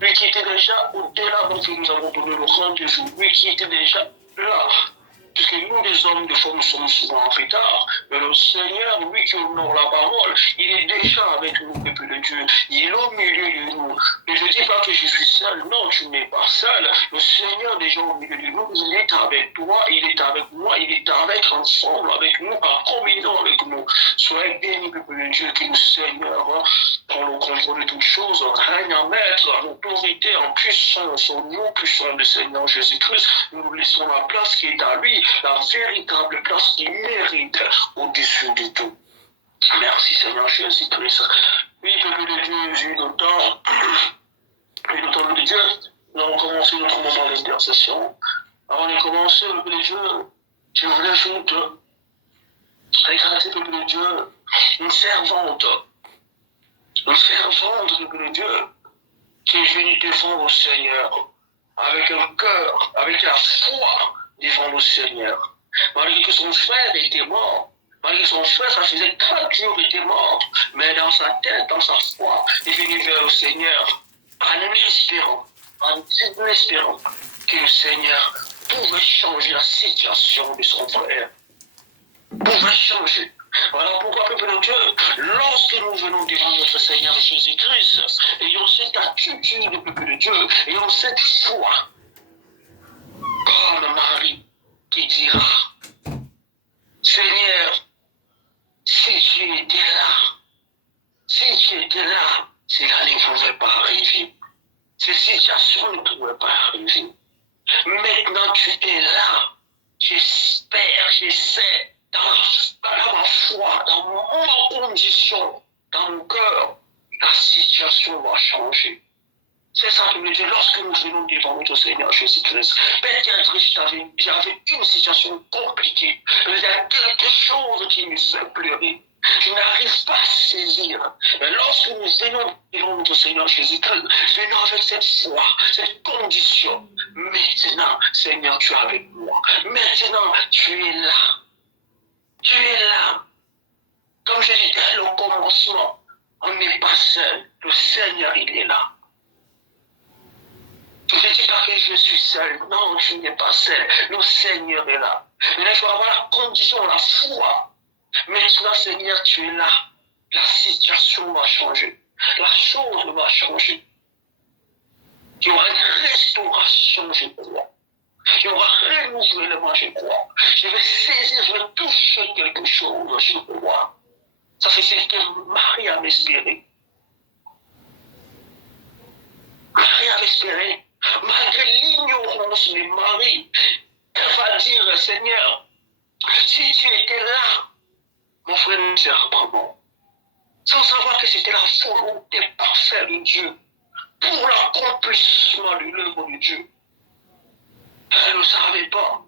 lui qui était déjà au-delà dont nous avons donné le rendez-vous, lui qui était déjà là. Puisque nous, les hommes, des fois, nous sommes souvent en retard. Mais le Seigneur, lui qui honore la parole, il est déjà avec nous, peuple de Dieu. Il est au milieu de nous. Mais je ne dis pas que je suis seul. Non, tu n'es pas seul. Le Seigneur, déjà au milieu de nous, il est avec toi, il est avec moi, il est avec ensemble, avec nous, en communion avec nous. Soyez bénis, peuple de Dieu, que le Seigneur, prend le contrôle de toutes choses, règne en maître, en autorité, en puissance, au nom puissant du Seigneur Jésus-Christ. Nous nous laissons la place qui est à lui, la véritable place qu'il mérite au-dessus de tout. Merci Seigneur Jésus-Christ. Oui, peuple de Dieu, j'ai le temps. Et le temps de Dieu, nous allons commencer notre moment d'intercession. Avant de commencer, peuple de Dieu, je voulais juste regarder, peuple de Dieu, une servante, peuple de Dieu, qui est venue devant le Seigneur, avec un cœur, avec la foi devant le Seigneur. Malgré que son frère était mort, malgré que son frère, ça faisait 4 jours, était mort, mais dans sa tête, dans sa foi, il est venu vers le Seigneur, en espérant que le Seigneur pouvait changer la situation de son frère. Pouvait changer. Voilà pourquoi, peuple de Dieu, lorsque nous venons devant notre Seigneur Jésus-Christ, ayons cette attitude, peuple de Dieu, ayons cette foi, comme Marie qui dira, Seigneur, si tu étais là, cela ne pouvait pas arriver. Ces situations ne pouvaient pas arriver. Maintenant, tu es là. J'espère, je sais, dans ma foi, dans mon condition, dans mon cœur, la situation va changer. C'est ça que je dis, lorsque nous venons devant notre Seigneur Jésus-Christ, peut-être j'avais une situation compliquée, il y a quelque chose qui me fait pleurer. Je n'arrive pas à saisir. Mais lorsque nous venons devant notre Seigneur Jésus-Christ, venons avec cette foi, cette condition. Maintenant, Seigneur, tu es avec moi. Maintenant, tu es là. Tu es là. Comme je disais au commencement, on n'est pas seul. Le Seigneur, il est là. Je ne dis pas que je suis seul. Non, tu n'es pas seul. Le Seigneur est là. Mais il faut avoir la condition, la foi. Maintenant, Seigneur, tu es là. La situation va changer. La chose va changer. Il y aura une restauration, je crois. Il y aura un renouvellement, je crois. Je vais saisir, je vais toucher quelque chose, je crois. Ça, c'est ce que Marie avait espéré. Marie avait espéré. Malgré l'ignorance de Marie, elle va dire, Seigneur, si tu étais là, mon frère ne sera pas bon. Sans savoir que c'était la volonté parfaite de Dieu pour l'accomplissement de l'œuvre de Dieu. Elle ne savait pas.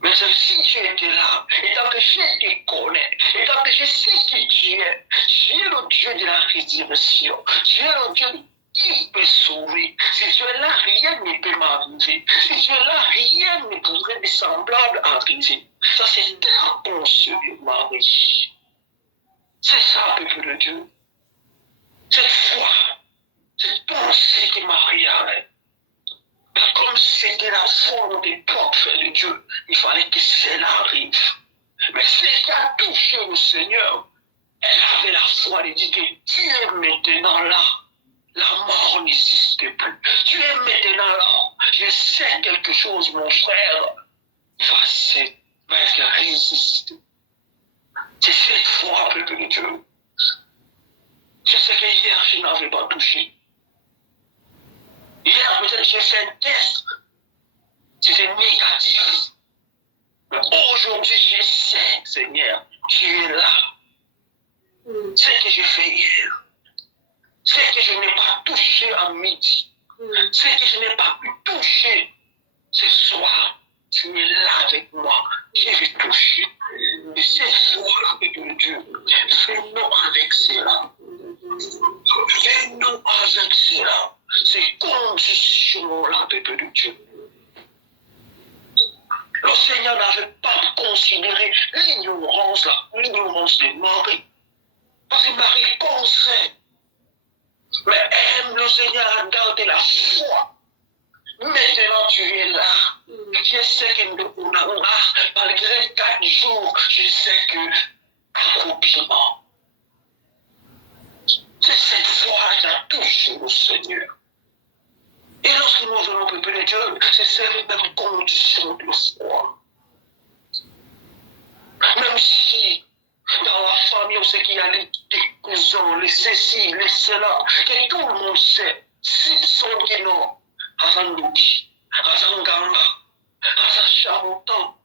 Mais si tu étais là, et tant que je te connais, et tant que je sais qui tu es le Dieu de la résurrection, tu es le Dieu qui peut sauver. Si tu es là, rien ne peut m'arriver. Si tu es là, rien ne pourrait être semblable arriver. Ça, c'est la pensée de Marie. C'est ça, peuple de Dieu. Cette foi, cette pensée que Marie avait. Comme c'était la volonté propre de Dieu, il fallait que cela arrive. Mais c'est qui a touché le Seigneur. Elle avait la foi de dire que tu es maintenant là. La mort n'existe plus. Tu es maintenant là. Je sais quelque chose, mon frère va résister. C'est cette foi, peuple de Dieu. Je sais que hier, je n'avais pas touché. Hier, peut-être j'ai fait un test. C'était négatif. Mais aujourd'hui, je sais, Seigneur, tu es là. Ce que j'ai fait hier, ce que je n'ai pas touché à midi, ce que je n'ai pas pu toucher ce soir, tu es là avec moi. Je vais toucher. Et ce soir, avec Dieu, venons avec cela. Venons avec cela. Ces conditions-là, peuple de Dieu. Le Seigneur n'avait pas considéré l'ignorance de Marie. Parce que Marie pensait. Mais le Seigneur a gardé la foi. Maintenant, tu es là. Je sais que nous avons malgré 4 jours, je sais que accomplissement. C'est cette foi qui a touché le Seigneur. Et lorsque nous venons au peuple de Dieu, c'est cette même condition de foi. Même si dans la famille, on sait qu'il y a les cousins, les ceci, les cela, que tout le monde sait, s'ils sont qui n'ont, Azanouki, Azanganga, Azacharontan,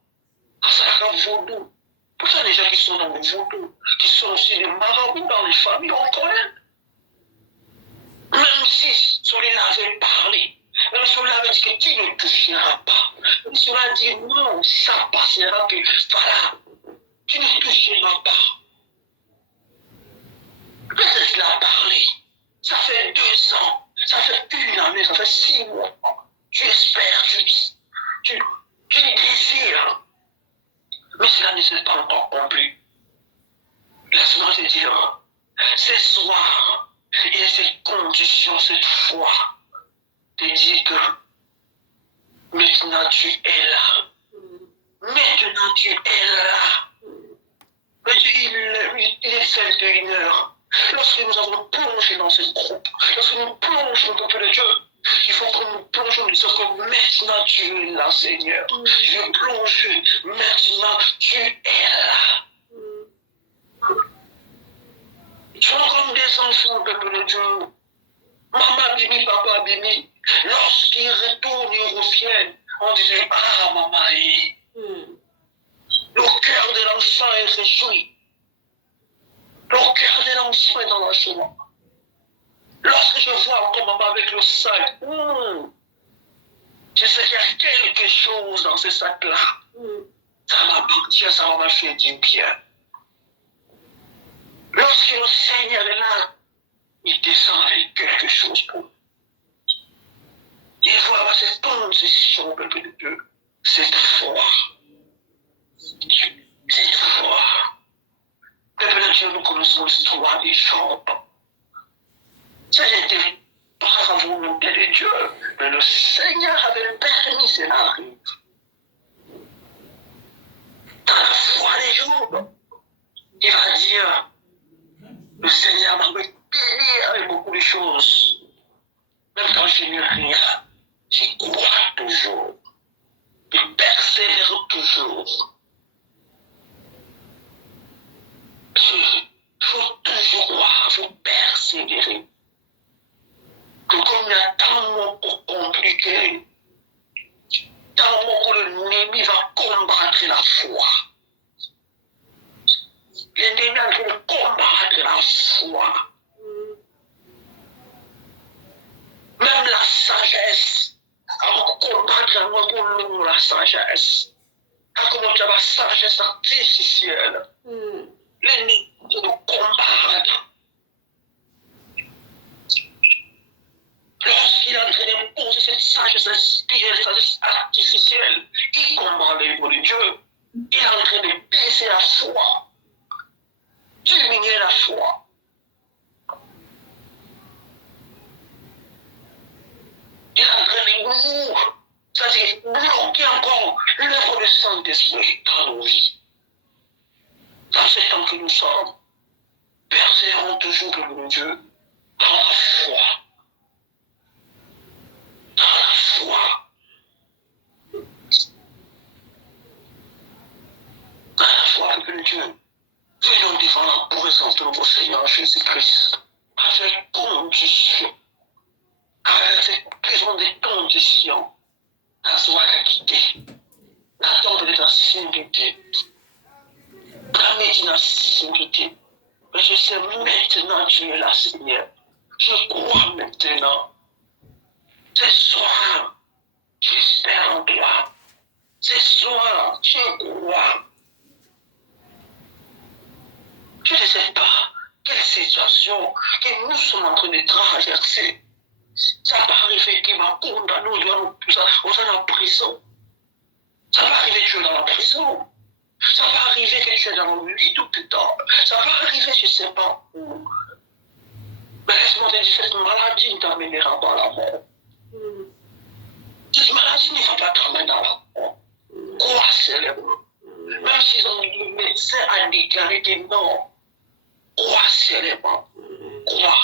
Azakavodou. Pour ça, les gens qui sont dans le vaudou, qui sont aussi des marabouts dans les familles, on connaît. Même si cela avait parlé, même si cela avait dit que tu ne toucheras pas, même si cela dit non, ça passera, que voilà, tu ne toucheras pas. Peut-être qu'il a parlé. Ça fait 2 ans, ça fait 1 année, ça fait 6 mois. Tu espères, tu désires. Mais cela ne s'est pas encore accompli. Laisse-moi te dire, ce soir, il y a cette condition, cette foi, de dire que maintenant tu es là. Maintenant tu es là. Mais il est 21h. Lorsque nous avons plongé dans ce groupe, lorsque nous plongeons dans le peuple de Dieu, il faut que nous plongeons nous disant que maintenant tu es là, Seigneur. Je veux plonger. Maintenant tu es là. Ils sont comme des enfants, le peuple de Dieu. Maman Bimi, papa Bimi, lorsqu'ils retournent, ils reviennent, on dit ah, maman, le cœur de l'enfant est réjoui. Le cœur de l'enfant est dans la joie. Lorsque je vois encore maman avec le sac, je sais qu'il y a quelque chose dans ce sac-là. Ça m'appartient, ça m'a fait du bien. Lorsque le Seigneur est là, il descend avec quelque chose pour nous. Il faut avoir cette condition, peuple de Dieu, cette foi. Cette foi. Peuple de Dieu, nous connaissons l'histoire des Job. Ça n'était pas la volonté de Dieu, mais le Seigneur avait permis que cela arrive. Dans la foi des Job, il va dire, le Seigneur m'a béni avec beaucoup de choses. Même quand je n'ai rien, j'y crois toujours. Je persévère toujours. Il faut toujours croire, il faut persévérer. Que comme il y a tellement compliqué, tellement que l'ennemi va combattre la foi. L'ennemi va combattre la foi. Même la sagesse, à combattre la sagesse. À combattre la sagesse artificielle. L'ennemi va combattre. Lorsqu'il est en train d'imposer cette sagesse spirituelle, cette sagesse artificielle, il combat l'œuvre de Dieu. Il est en train de baisser la foi, diminuer la foi. Il est en train de c'est-à-dire bloquer encore l'œuvre du Saint-Esprit dans nos vies. Dans ce temps que nous sommes, persévérons toujours le Dieu dans la foi. Dans la foi. Dans la foi avec Dieu. Venons devant la présence de notre Seigneur Jésus-Christ. Avec condition. Avec cette prison des conditions. La joie à quitter. L'attente de la sécurité. La méditation. Mais je sais maintenant tu es là, Seigneur. Je crois maintenant. Ce soir, j'espère en toi. Ce soir, je crois. Je ne sais pas quelle situation que nous sommes en train de traverser. Ça va arriver qu'il m'a condamné, on est en prison. Ça va arriver que tu es dans la prison. Ça va arriver que tu es dans le lit d'hôpital. Ça va arriver, je ne sais pas où. Mais laisse-moi te dire, cette maladie ne t'amènera pas à la mort. Maladie ne va pas t'amener dans la mort. Crois seulement. Même si le médecin a déclaré que non, crois seulement. Crois.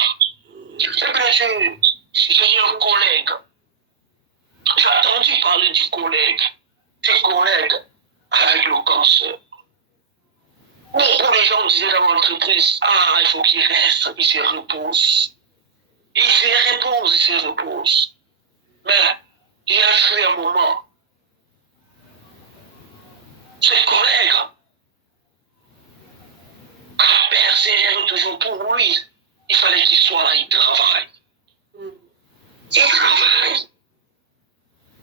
J'ai un collègue. J'ai entendu parler du collègue. Du collègue avec le cancer. Beaucoup de gens disaient dans l'entreprise, ah, il faut qu'il reste, il se repose. Il se repose. Mais il y a eu un moment, ce collègue a persévéré toujours pour lui. Il fallait qu'il soit là, il travaille. Il travaille.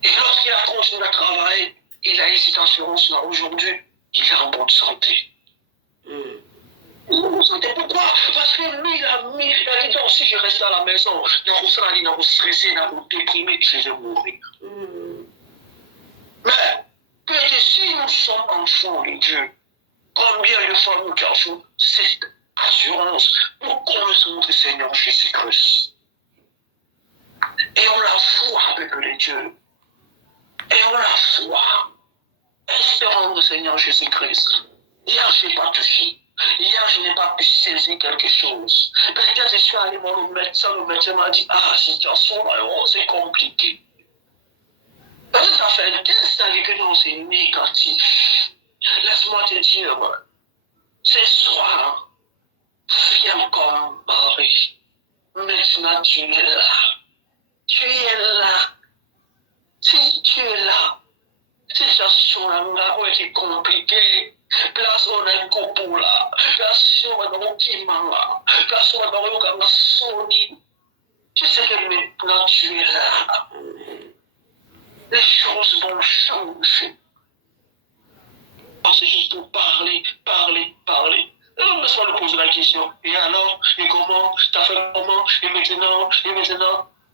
Et lorsqu'il a continué à travailler, il a eu cette assurance-là. Aujourd'hui, il est en bonne santé. Vous sentez pourquoi? Parce que lui, il a dit non, si je reste à la maison, il va stressé, il va déprimé, je vais mourir. Mais, peut-être si nous sommes enfants de Dieu, combien de fois nous avons cette assurance pour connaître notre Seigneur Jésus-Christ? Et on la foi avec le Dieu. Et on la foi. Espérons le Seigneur Jésus-Christ. Hier, je n'ai pas touché. Hier, je n'ai pas pu saisir quelque chose. Peut-être je suis allé voir le médecin m'a dit, ah, situation là, c'est compliqué. Peut-être ça fait 10 années que non, c'est négatif. Laisse-moi te dire, ce soir, viens comme Marie. Maintenant, tu es là. Tu es là. Si tu es là, situation-là, c'est compliqué. Place on a un couple là. Place on a un document là. Place on a un Sony. Je sais que maintenant tu es là. Les choses vont changer. C'est juste pour parler. Laisse-moi lui poser la question. Et alors, et comment, t'as fait comment, et maintenant.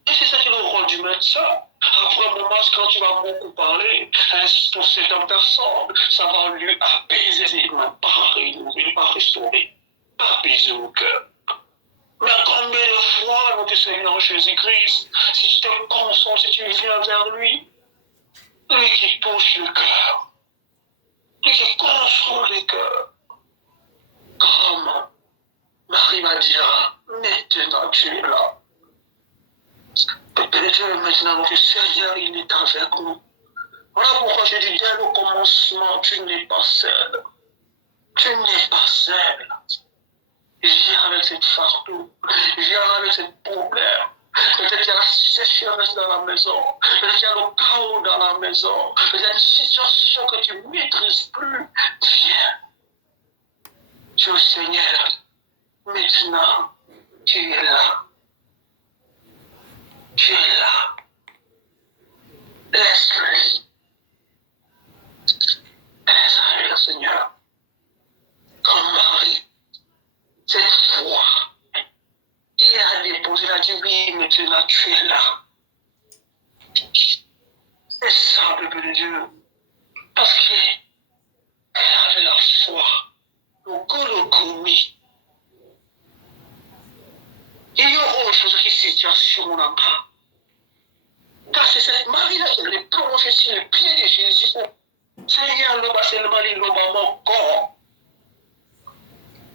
Et c'est ça qui est le rôle du médecin. Après un moment, quand tu vas beaucoup parler, pour cette personne, ça va lui apaiser, pas renouveler, pas restaurer, pas apaiser au cœur. Mais combien de fois, notre Seigneur Jésus-Christ, si tu te consens, si tu viens vers lui qui touche le cœur, lui qui console le cœur, comment Marie va dire, maintenant tu es là. Dieu, maintenant notre Seigneur, il est avec nous. Voilà pourquoi je dis, dès le commencement, tu n'es pas seul. Tu n'es pas seul. Viens avec cette fardeau. Viens avec ce problème. Peut-être qu'il y a la sécheresse dans la maison. Peut-être qu'il y a le chaos dans la maison. Peut-être qu'il y a des situations que tu ne maîtrises plus. Viens. Dieu Seigneur, maintenant, tu es là. Tu es là. Laisse-le. Laisse-le, Seigneur. Comme Marie, cette foi, il a déposé la dit, oui, maintenant tu es là. C'est ça, bébé de Dieu. Parce qu'elle avait la foi. Le commis. Il y aura une chose qui est situation là-bas. Car c'est cette Marie-là qui allait plonger sur le pied de Jésus. Seigneur, l'homme seulement l'homme mon corps.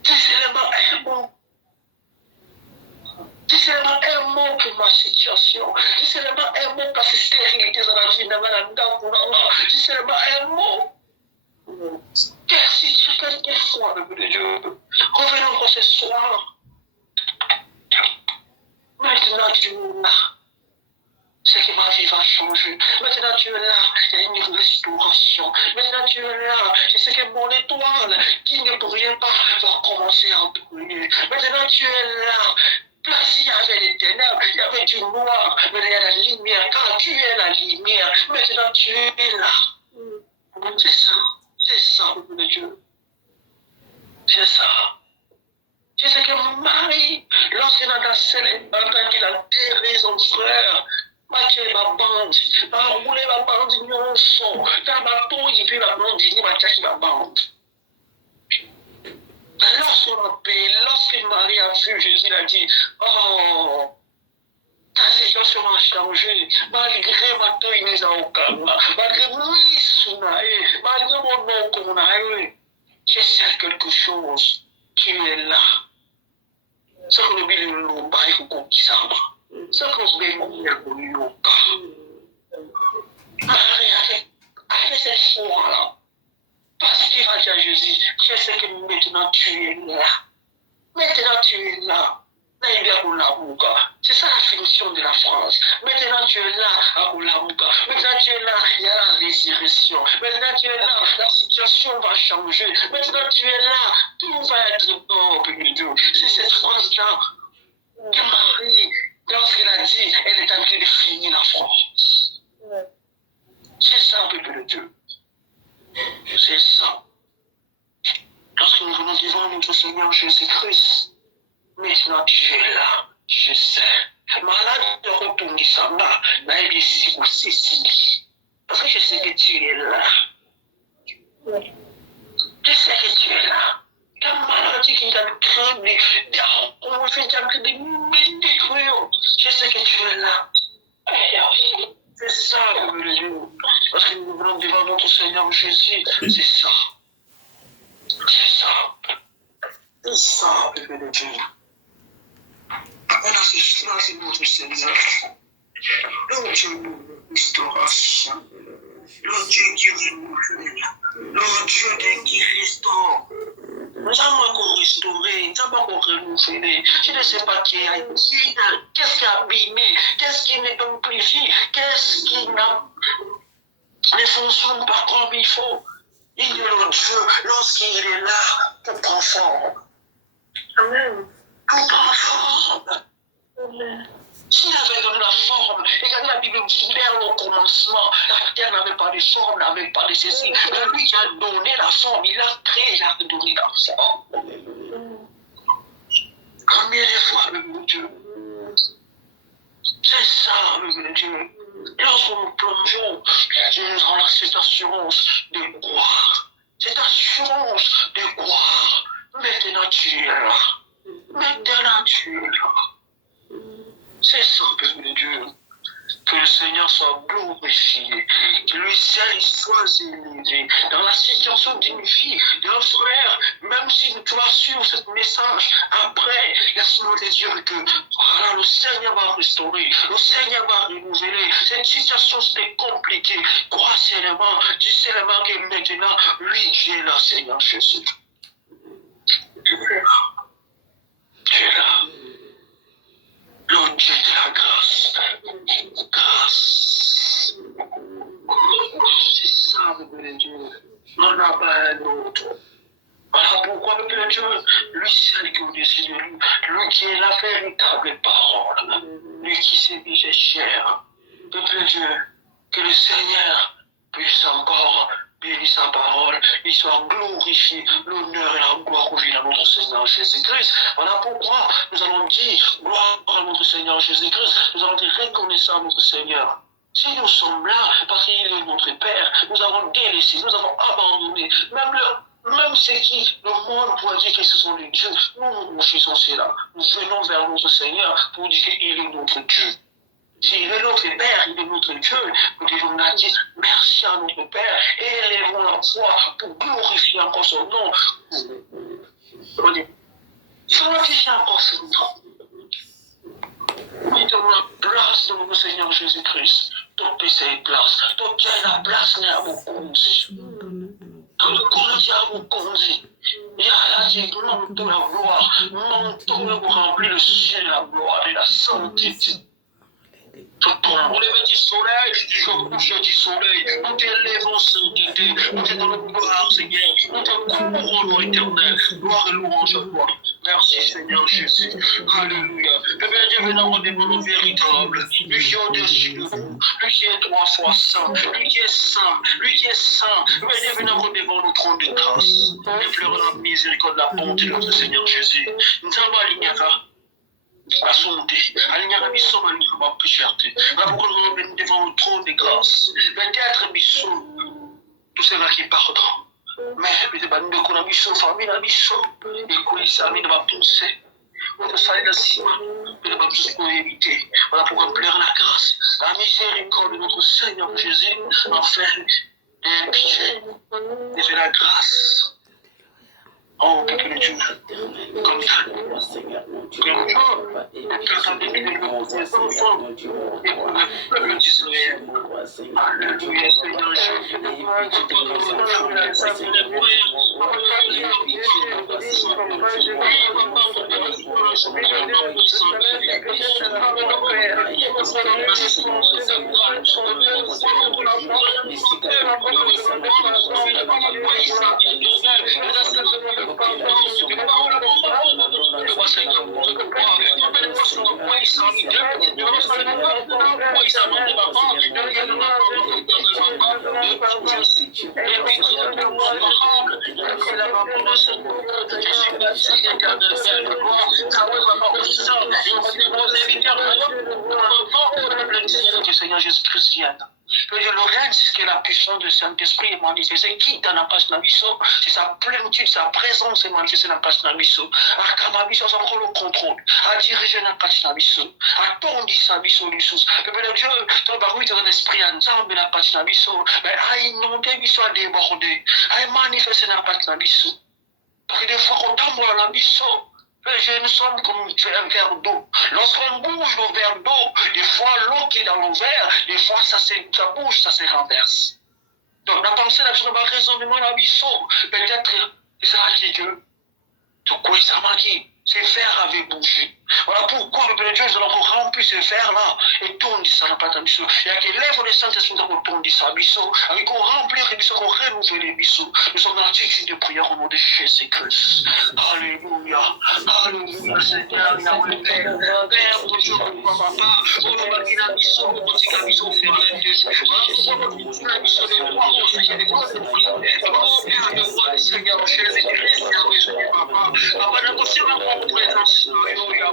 C'est seulement un mot. C'est seulement un mot pour ma situation. C'est seulement un mot pour la stérilité dans la vie. C'est seulement un mot. Car si tu fais des fois, bébé de Dieu, revenons encore ce soir. Maintenant, tu es là. C'est que ma vie va changer. Maintenant, tu es là. Il y a une restauration. Maintenant, tu es là. Je sais que mon étoile, qui ne brille pas, va commencer à briller. Maintenant, tu es là. Place, il y avait les ténèbres, il y avait du noir, mais il y a la lumière. Car tu es la lumière. Maintenant, tu es là. C'est ça, mon Dieu. C'est ça. Je sais que Marie, lorsqu'elle a dansé, pendant qu'il a terré son frère, Mathieu ma bande, a roulé ma bande, non son, dans ma peau, et puis ma bande, il m'a caché ma bande. Lorsque Marie a vu Jésus, il a dit, oh, ta situation a changé, malgré ma toinise au calme, malgré moi, malgré mon nom qu'on a eu, je sais quelque chose qui est là. C'est que le bilan nous bat et qu'on dit ça. C'est que le bilan nous bat. Avec cette foi-là, parce qu'il va dire à Jésus, je sais que maintenant tu es là. Maintenant tu es là. C'est ça la finition de la phrase. Maintenant tu es là à Oulamuka. Maintenant tu es là, il y a la résurrection. Maintenant tu es là, la situation va changer. Maintenant tu es là, tout va être bon, béni Dieu. C'est cette phrase-là que Marie, lorsqu'elle a dit, elle est en train de finir la phrase. C'est ça, peuple de Dieu. C'est ça. Lorsque nous venons devant notre Seigneur Jésus-Christ, maintenant tu es là, je sais. Malade de retourner ça là, ici aussi. Parce que je sais que tu es là. Je sais que tu es là. Ta maladie qui t'a créé, je sais que tu es là. C'est ça, le Dieu. Parce que nous venons devant notre Seigneur Jésus, c'est ça. C'est ça. C'est ça, le Dieu. On a fait cela, c'est notre Seigneur. Le Dieu de restauration. Le Dieu qui renouvelle. Le Dieu qui restaure. Nous avons encore restauré, nous avons encore renouvelé. Je ne sais pas qui a ici, qu'est-ce qui a abîmé, qu'est-ce qui n'est donc plus vie, qu'est-ce qui ne fonctionne pas comme il faut. Il est le Dieu, lorsqu'il est là, tout prend forme. Amen. Tout prend forme. Amen. S'il avait donné la forme, regardez la Bible vers le commencement, la terre n'avait pas de forme, n'avait pas de ceci. Mais lui qui a donné la forme, il a créé, il a donné la forme. Combien de fois, mon Dieu? C'est ça, mon Dieu. Lorsque nous plongeons dans cette assurance de croire, cette assurance de croire, maintenant tu es là. Maintenant tu es là. C'est ça, peuple de Dieu. Que le Seigneur soit glorifié, que lui seul soit élevé. Dans la situation d'une fille, d'un frère, même si tu vas suivre ce message, après, laisse-moi te dire que voilà, le Seigneur va restaurer, le Seigneur va renouveler. Cette situation, c'était compliqué. Crois seulement, dis seulement que maintenant, lui, tu es là, Seigneur Jésus. Tu es là. Tu es là. Le Dieu de la grâce. Grâce. C'est ça, le Dieu. On n'a pas un autre. Voilà pourquoi, le Dieu, lui seul qui est au-dessus de lui, lui qui est la véritable parole, lui qui s'est mis cher. Peuple Dieu, que le Seigneur puisse encore bénir sa parole, il soit glorifié, l'honneur et la gloire reviennent à notre Seigneur Jésus-Christ. Voilà pourquoi nous allons dire gloire à notre Seigneur Jésus-Christ, nous allons dire reconnaissant à notre Seigneur. Si nous sommes là, parce qu'il est notre Père, nous avons délaissé, nous avons abandonné, même ceux qui, le monde pourrait dire que ce sont les dieux, nous nous refusons cela. Nous venons vers notre Seigneur pour dire qu'il est notre Dieu. S'il est notre Père, il est notre Dieu, nous devons dire merci à notre Père et élevons la voix pour glorifier encore son nom. Glorifier encore son nom. Nous donnons la place de notre Seigneur Jésus-Christ. Toutes ces places, toute la place n'est à vous conduire. Il y a là, dit, manteau la gloire, manteau vous remplit le ciel, la gloire et la sainteté. Au lever du soleil, jusqu'au coucher du soleil, nous t'élèvons sainteté, nous te donnons gloire, Seigneur, nous te courons éternel, gloire et louange à toi. Merci Seigneur Jésus. Alléluia. Le bien Dieu venant au démon véritable, lui qui est au-dessus de vous, lui qui est 3 fois saint, lui qui est saint, lui qui est saint, le bien Dieu venant au démon le trône de grâce, et pleure la miséricorde, la bonté de notre Seigneur Jésus. Nous allons aligner asomté, alignera biso malinga ma pécherté. Là pourquoi nous venons devant le trône de grâce. Peut-être biso, tout cela qui pardon. Mais peut-être nous qu'on a biso, famille a biso, et qu'on y s'amène ma pensée. notre salut de Sima, que nous avons tous pour éviter. Voilà pourquoi pleure la grâce, la miséricorde de notre Seigneur Jésus, enfin, et pitié, et fait la grâce. Oh, peuple de Dieu, comme ça, comme que Seigneur Jésus-Christ vienne. Que le règne, c'est que la puissance du Saint-Esprit est manifestée. Qui dans la passe Nabiso, c'est sa plénitude, sa présence est manifestée dans la passe Nabiso. À Kamabiso, ça prend le contrôle. À diriger dans la passe Nabiso. À tourner sa biso, l'Issus. Le Dieu, ton baroui, ton esprit ensemble dans la passe Nabiso. Mais à inonder, biso, à déborder. À manifester dans la passe Nabiso. Parce que des fois, quand on tombe dans la biso, nous sommes comme un verre d'eau. Lorsqu'on bouge le verre d'eau, des fois l'eau qui est dans le verre, des fois ça bouge, ça se renverse. Donc la pensée, la raisonnement, la mission, peut-être, ça a dit que, de quoi ça m'a dit? Ces verres avaient bougé. Voilà pourquoi le Père de Dieu, nous allons remplir ces verres-là et tourner ça n'a pas de mission. Il y a que l'œuvre des Saint-Esprit pour tourner ça, mission. Avec qu'on remplir les missions, qu'on renouvelle les missions. Nous sommes dans l'attitude de prière au nom de Jésus-Christ. Alléluia. Alléluia, Seigneur. Père, mon Dieu, mon papa, on nous va dire la mission, on dit la mission, faire la mission. Voilà, on dit la mission de toi, on sait qu'il y a des choses de prière. Oh, Père, de moi, Seigneur, Jésus-Christ, Seigneur, papa. Avant d'annoncer ma présence, alléluia.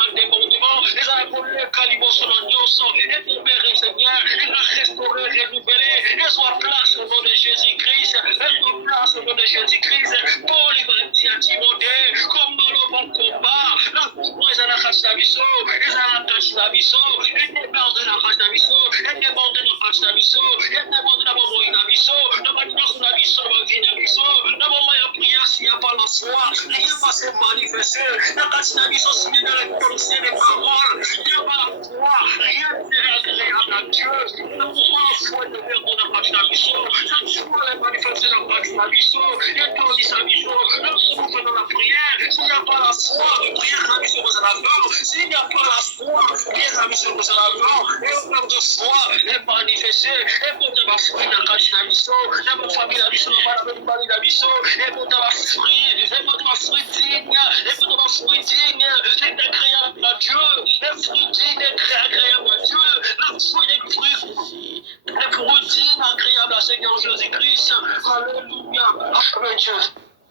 Un débordement, les abonnés calibres sur l'audience, et libérer, Seigneur, et la restaurer, renouveler, et soit place au nom de Jésus-Christ, et soit place au nom de Jésus-Christ, pour les à Timothée, comme dans le bon combat, la fourrure à la race d'Abisso, et à la tâche d'Abisso, et déborde de la race d'Abisso, et déborde de la race d'Abisso, et déborde de la maman d'Abisso, ne va pas sur l'Abisso, ne va pas d'Abisso, ne va pas prier s'il n'y a pas la foi, rien ne va se manifester, la race d'Abisso, s'il y a de la c'est les paroles, il n'y a pas la foi, rien ne sera agréable à Dieu. Ne pouvons pas foi de faire de la page d'ambition. Chaque fois, les manifestations de la page d'ambition, et tout dit sa mission. Lorsque nous faisons la prière, s'il n'y a pas la foi, prière la mission vous en avant. S'il n'y a pas la foi, prière la mission vous en avant. Et au nom de foi, est manifesté. Et pour de ma fruit, la page d'ambition, et mon famille, la mission, la famille d'ambition, et pour de ma fruit, et pour de ma fruit digne, et pour de ma fruit digne, c'est agréable à Dieu, les fruits dignes et agréables à Dieu, la fruit des fruits, les fruits dignes agréables à Seigneur Jésus-Christ. Alléluia. Après Dieu,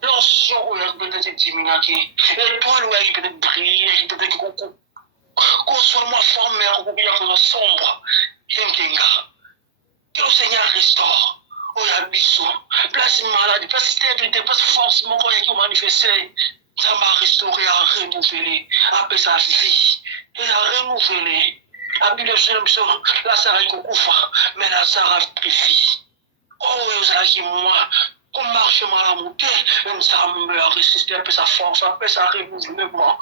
l'onction peut-être diminuer, et toi, il peut-être briller, il peut-être qu'on soit ma femme, ou bien qu'on soit sombre, que le Seigneur restaure. Oh, il y a bisou, place maladie, place stérilité, place forcément qu'on y a manifesté. Ça m'a restauré, à renouveler, à sa vie, et à renouveler. La Bible dit, là, ça va être coufa, mais là, ça va être vie. Oh, il y a qui moi, comme marche mal à monter, même ça me résister, un peu sa force, un peu sa renouvellement.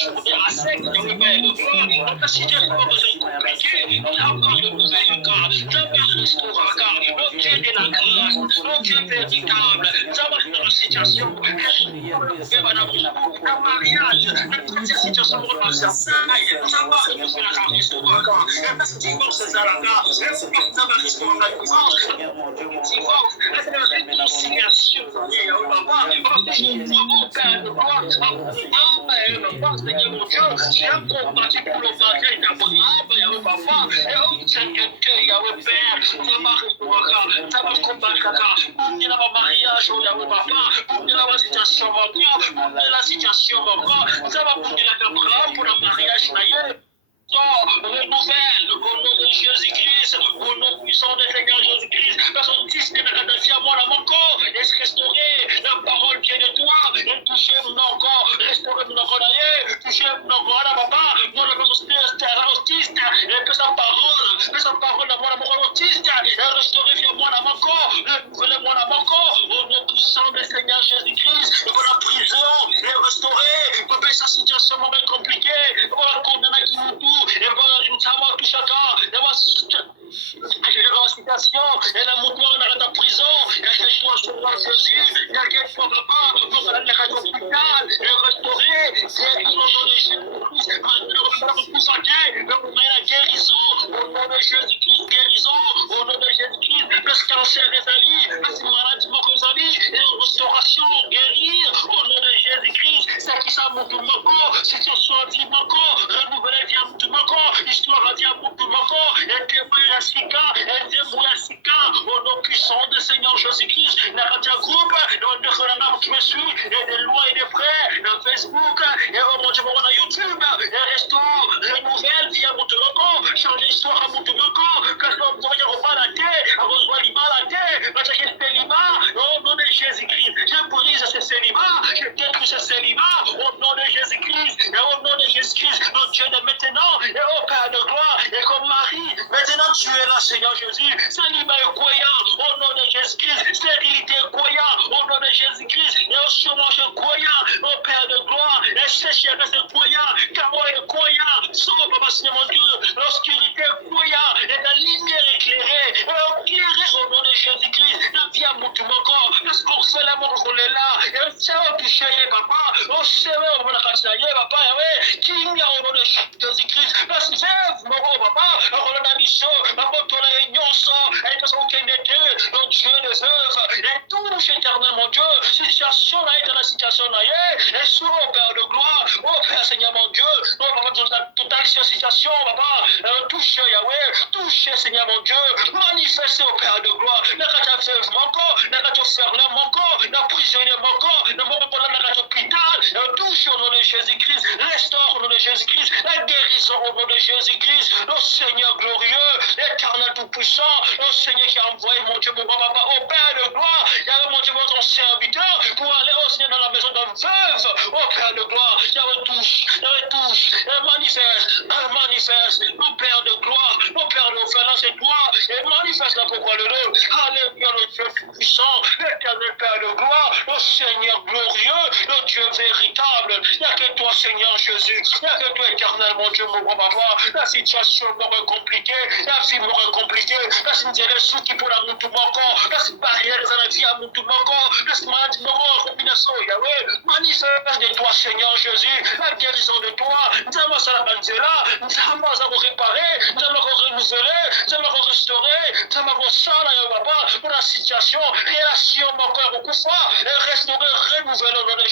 situation de la secte, Yahweh Père de gloire, dans ta situation compliquée, d'abord le nouvel cas, d'abord restaurant cas, le Dieu de la grâce, le Dieu véritable, d'abord dans la situation, un mariage, toute cette situation dans sa taille, d'abord le nouvel cas, restaurant cas, et parce que divorce c'est à la gare, d'abord restaurant cas, divorce, réconciliation, Yahweh Papa, au Père de gloire, Seigneur mon Dieu, j'ai un combattu pour le mariage d'Abraham, Yahweh Papa, et au Seigneur Yahweh Père, ça va combattre, pour le mariage, Yahweh Papa, pour la situation, pour la situation, ça va pour l'Abraham, pour le mariage, renouvelle au nom de Jésus-Christ, au nom puissant du Seigneur Jésus-Christ, parce que Christ est à moi, mon corps, et se restaurer, la parole vient de toi, et toucher mon corps, restaurer mon corps d'ailleurs, toucher mon corps à papa, moi le autiste, et que sa parole, moi le autiste, et restaurer via moi mon corps, renouveler moi mon corps, au nom puissant du Seigneur Jésus-Christ, pour la prison, et restaurer, pour sa situation compliquée, pour la condamnation qui nous touche, et voir une femme tout chacun, et voir la citation, et la monture dans la prison, et quelque chose sur la Jésus, et quelque chose papa, pour aller à l'hôpital, et restaurer, et tout au nom de Jésus-Christ, maintenant, tout fatigué, la guérison, au nom de Jésus-Christ, guérison, au nom de Jésus-Christ, le cancer est allé, la maladie est et restauration, guérir, au nom de Jésus-Christ, c'est qui ça monte mon corps, c'est que soit vie mon corps, renouveler vie mon corps, histoire à dire mon corps, et témoigner la sika, et témoigner la sika, au nom puissant du Seigneur Jésus-Christ, la radio groupe, dans le qui me suit, et des lois et des frères, dans Facebook, et au mon Dieu, dans YouTube, et restaure, renouvelle vie à mon corps, change l'histoire à mon corps, que je ne revois la terre, à rejoindre la terre, parce que c'est célibat, au nom de Jésus-Christ, je brise ce célibat, je détruis ce célibat, au nom de Jésus-Christ, et au nom de Jésus-Christ, notre Dieu de maintenant, et au Père de gloire, et comme Marie, maintenant tu es là, Seigneur Jésus, célibat est croyant, au nom de Jésus-Christ, stérilité est croyant, au nom de Jésus-Christ, et au chômage est croyant, au Père de gloire, et sécheresse est croyant, chaos est croyant, sauve, Papa Seigneur mon Dieu, l'obscurité est croyant, et la lumière éclairée, et éclairée au nom de Jésus-Christ, la vie à mon corps, parce qu'on fait l'amour qu'on est là, et on sait où toucher, papa, on sait où on va la papa, qui n'y a au nom de Jésus-Christ, parce que c'est mon papa, on a mis ça, papa, on a une et que son aucun était, le Dieu des œuvres, et touche éternellement Dieu, situation là, dans la situation là, et sur au Père de gloire, au Père Seigneur mon Dieu, oh papa, dans la totale situation, papa, touche Yahweh, touche Seigneur mon Dieu, manifestez au Père de gloire, la carte veuve mon corps, la carte ferme mon corps, la prisonnier mon corps, le moment pour la carte hôpital, touche au nom de Jésus-Christ, restaure au nom de Jésus-Christ, la guérison au nom de Jésus-Christ, le Seigneur glorieux, l'éternel tout-puissant, le Seigneur qui a envoyé mon Dieu, mon papa, au Père de gloire, il y avait mon Dieu, mon serviteur, pour aller au Seigneur dans la maison d'un veuve, au Père de gloire, il y avait touche, manifeste, le Père de gloire, le Père de l'offense et toi, et manifeste la pourquoi le nom, alléluia, le Dieu tout-puissant, l'éternel Père de gloire, le Seigneur glorieux, le Dieu véritable, il n'y a que toi, Seigneur Jésus, il n'y a que toi, éternel, mon Dieu, mon papa, la situation m'aurait compliquée, la vie m'aurait compliquée, la situation qui pour la moutou mon corps, la barrière dans la vie à moutou mon corps, la maladie mon combinaison, Yahweh, manifeste de toi, Seigneur Jésus, la guérison de toi, nous allons à la banzela, nous allons réparer, nous allons renouveler, nous allons restaurer, nous allons ça, là, papa, pour la situation, relation, mon corps, au coup fort, et restaurer, renouveler,